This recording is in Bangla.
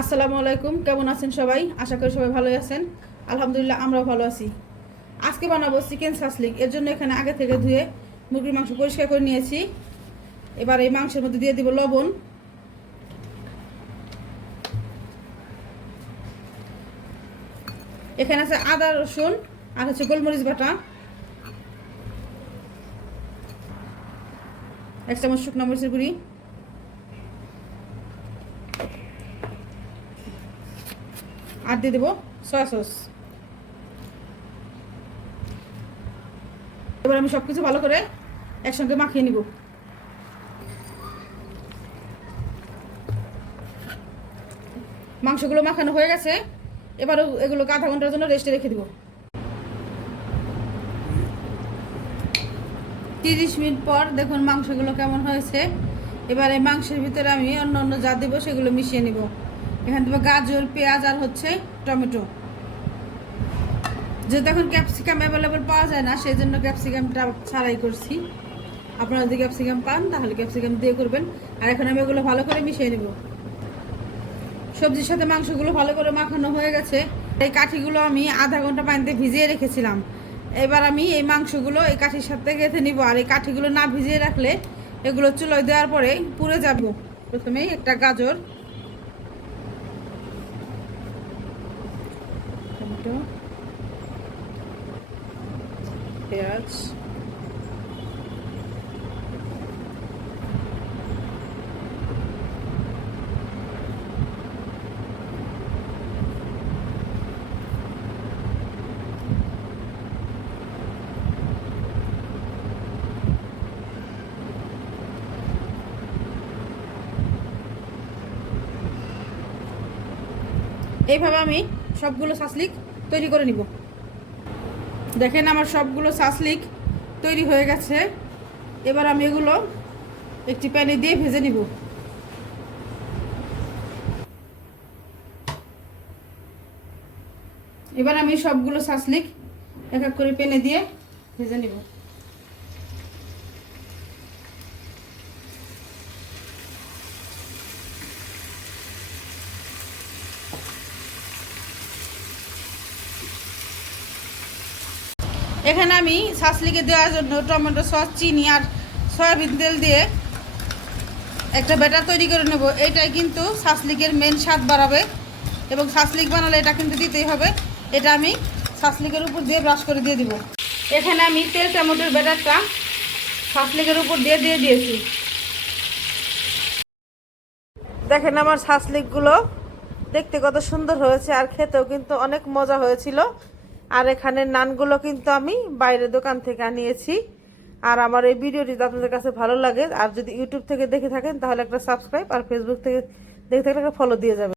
আসসালামু আলাইকুম, কেমন আছেন সবাই? আশা করি সবাই ভালোই আছেন। আলহামদুলিল্লাহ আমরাও ভালো আছি। আজকে বানাবো চিকেন সাসলিক। এর জন্য এখানে আগে থেকে ধুয়ে মুরগির মাংস পরিষ্কার করে নিয়েছি। এবার এই মাংসের মধ্যে দিয়ে দিব লবণ, এখানে আছে আদা রসুন আর হচ্ছে গোলমরিচ বাটা, 1 চামচ শুকনো মরিচের গুঁড়ি, আর দিয়ে দেবো সয়া সস। এবার আমি সবকিছু ভালো করে একসঙ্গে মাখিয়ে নিব। মাংসগুলো মাখানো হয়ে গেছে, এবার এগুলোকে আধা ঘন্টার জন্য রেস্টে রেখে দিব। 30 মিনিট পর দেখুন মাংসগুলো কেমন হয়েছে। এবার এই মাংসের ভিতরে আমি অন্য অন্য যা দেবো সেগুলো মিশিয়ে নিব। এখানে দেবো গাজর, পেঁয়াজ আর হচ্ছে টমেটো। যেহেতু এখন ক্যাপসিকাম অ্যাভেলেবল পাওয়া যায় না, সেই জন্য ক্যাপসিকামটা ছাড়াই করছি। আপনারা যদি ক্যাপসিকাম পান তাহলে ক্যাপসিকাম দিয়ে করবেন। আর এখন আমি এগুলো ভালো করে মিশিয়ে নেব। সবজির সাথে মাংসগুলো ভালো করে মাখানো হয়ে গেছে। এই কাঠিগুলো আমি আধা ঘন্টা পানিতে ভিজিয়ে রেখেছিলাম। এবার আমি এই মাংসগুলো এই কাঠির সাথে গেঁথে নিব। আর এই কাঠিগুলো না ভিজিয়ে রাখলে এগুলো চুলোয় দেওয়ার পরে পুড়ে যাব। প্রথমেই একটা গাজর, টমেটো, পেঁয়াজ, এইভাবে আমি সবগুলো সাসলিক তৈরি করে নিব। দেখেন আমার সবগুলো সাসলিক তৈরি হয়ে গেছে। এবার আমি এগুলো একটি প্যানে দিয়ে ভেজে নিব। এবার আমি সবগুলো সাসলিক এক এক করে প্যানে দিয়ে ভেজে নিব। এখানে আমি সাসলিকে দেওয়ার জন্য টমেটো সস, চিনি আর সয়াবিন তেল দিয়ে একটা ব্যাটার তৈরি করে নেব। এইটাই কিন্তু সাসলিকের মেন স্বাদ বাড়াবে এবং সাসলিক বানালে এটা কিন্তু দিতেই হবে। এটা আমি সাসলিকের উপর দিয়ে ব্রাশ করে দিয়ে দিব। এখানে আমি তেল টমেটোর ব্যাটারটা সাসলিকের উপর দিয়ে দিয়েছি। দেখেন আমার সাসলিকগুলো দেখতে কত সুন্দর হয়েছে, আর খেতেও কিন্তু অনেক মজা হয়েছিল। আর এখানে নানগুলো কিন্তু আমি বাইরের দোকান থেকে আনিয়েছি। আর আমার এই ভিডিওটি আপনাদের কাছে ভালো লাগে, আর যদি ইউটিউব থেকে দেখে থাকেন তাহলে একটা সাবস্ক্রাইব, আর ফেসবুক থেকে দেখে থাকলে একটা ফলো দিয়ে যাবেন।